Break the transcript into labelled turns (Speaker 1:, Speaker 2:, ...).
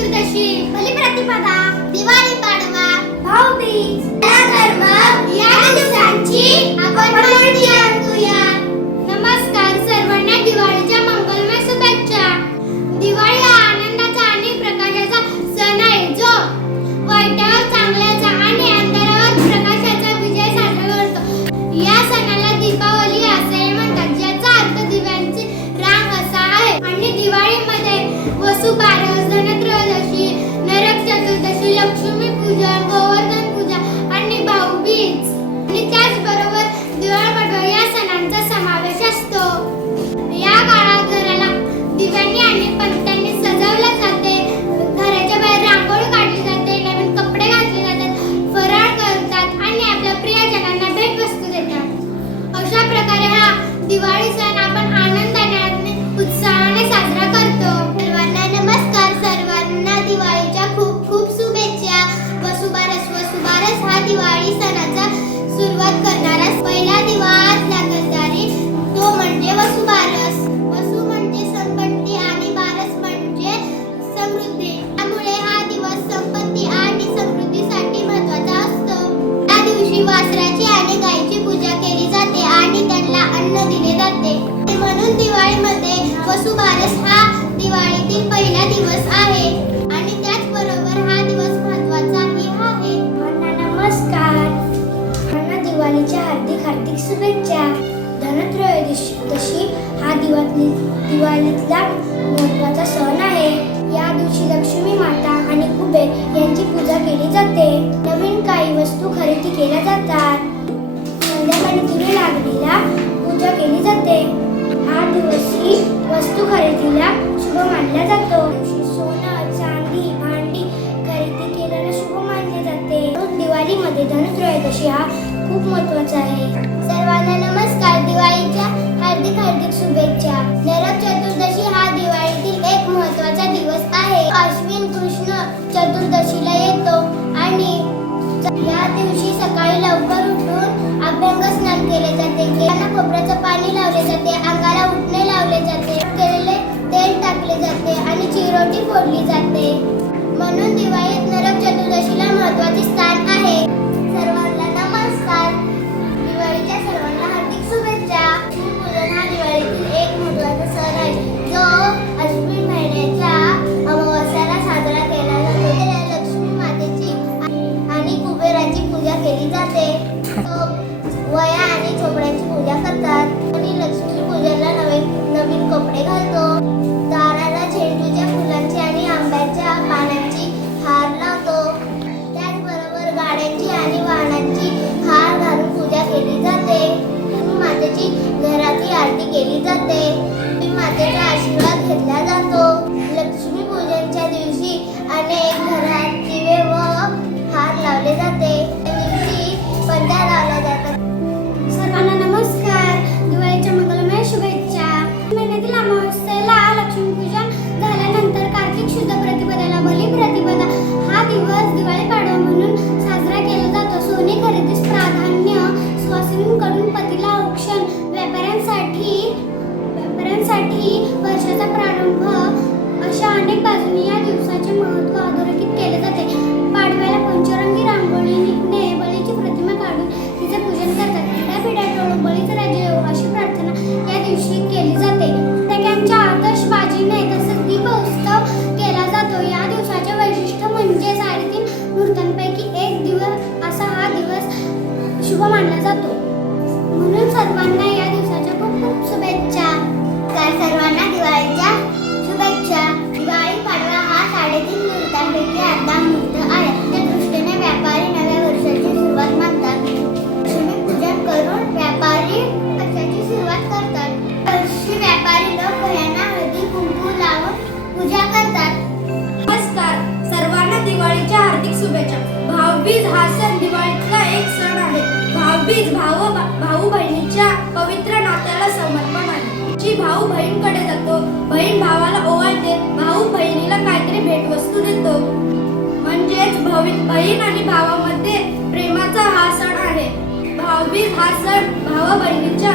Speaker 1: चतुर्दशी बलिप्रतिपदा दिवाळी दिवाळीमध्ये वसुबारस हा दिवाळीतील पहिला दिवस आहे. आणि त्याचबरोबर हा दिवस महत्वाचाही आहे. नमस्कार. अण्णा दिवाळीच्या हार्दिक हार्दिक शुभेच्छा. धनत्रयोदशी हा दिवाळी दिवाळीतला महत्त्वाचा सण आहे. या दिवशी लक्ष्मी माता आणि कुबेर यांची पूजा केली जाते. नवीन काही वस्तू खरेदी केल्या जातात. संध्याकाळी दिवे लागलेला पूजा केली जाते. हा दिवशी वस्तू खरेदीला शुभ मानला जातो. सोनं चांदी भांडी खरेदी केल्याला शुभ मानले जाते. दिवाळीमध्ये धनत्रयोदशी हा खूप महत्त्वाचा आहे. सर्वांना नमस्कार. दिवाळीच्या हार्दिक हार्दिक शुभेच्छा. नरक चतुर्दशी हा दिवाळीतील एक महत्त्वाचा दिवस आहे. अश्विन कृष्ण चतुर्दशीला येतो आणि या दिवशी सकाळी लवकर उठून अभ्यंग स्नान केले जाते. खोबऱ्याचं पाणी लावले जाते. तेल जाते आणि चिरोटी फोडली जाते. म्हणून दिवाळीत नरक चतुर्दशीला महत्त्वाचे स्थान आहे. सर्वांना नमस्कार. दिवाळीच्या सर्वांना हार्दिक शुभेच्छा. लक्ष्मीपूजन हा दिवाळीतील एक महत्त्वाचा सण आहे. जो अश्विन महिन्याच्या अमावस्याला साजरा केला जातो. लक्ष्मी मातेची आणि कुबेराची पूजा केली जाते. तो वया आणि चोपड्याची पूजा करतात. आणि लक्ष्मी पूजेला नवीन नवीन कपडे घालतो. झाडांची आणि वाहनांची हार घालून पूजा केली जाते. मातेची घराची आरती केली जाते. मातेचा आशीर्वाद महत्त्व अधोरेखित केले जाते. पाडव्याला पंचरंगी रांगोळीने बळीची प्रतिमा काढून तिचे पूजन करतात. पिढ्या पिढ्या टोळून बळीचे राज्य अशी प्रार्थना या दिवशी केली जाते. फटाक्यांच्या आतषबाजीने तसंच दीप उत्सव केला जातो. या दिवसाचे वैशिष्ट्य म्हणजे साडेतीन मुहूर्तांपैकी एक दिवस असा हा दिवस शुभ मानला जातो. म्हणून सर्वांना
Speaker 2: भाऊबीज हा सण दिवाळीतला एक सण आहे. भाऊबीज भाऊ भाऊ बहिणीच्या पवित्र नात्याला समर्पण आहे. जी भाऊ बहीणकडे जातो बहीण भावाला ओवाळते भाऊ बहिणीला काहीतरी भेटवस्तू देतो. म्हणजेच भावी बहीण आणि भावामध्ये प्रेमाचा हा सण आहे. भाऊबीज हा सण भावा बहिणीच्या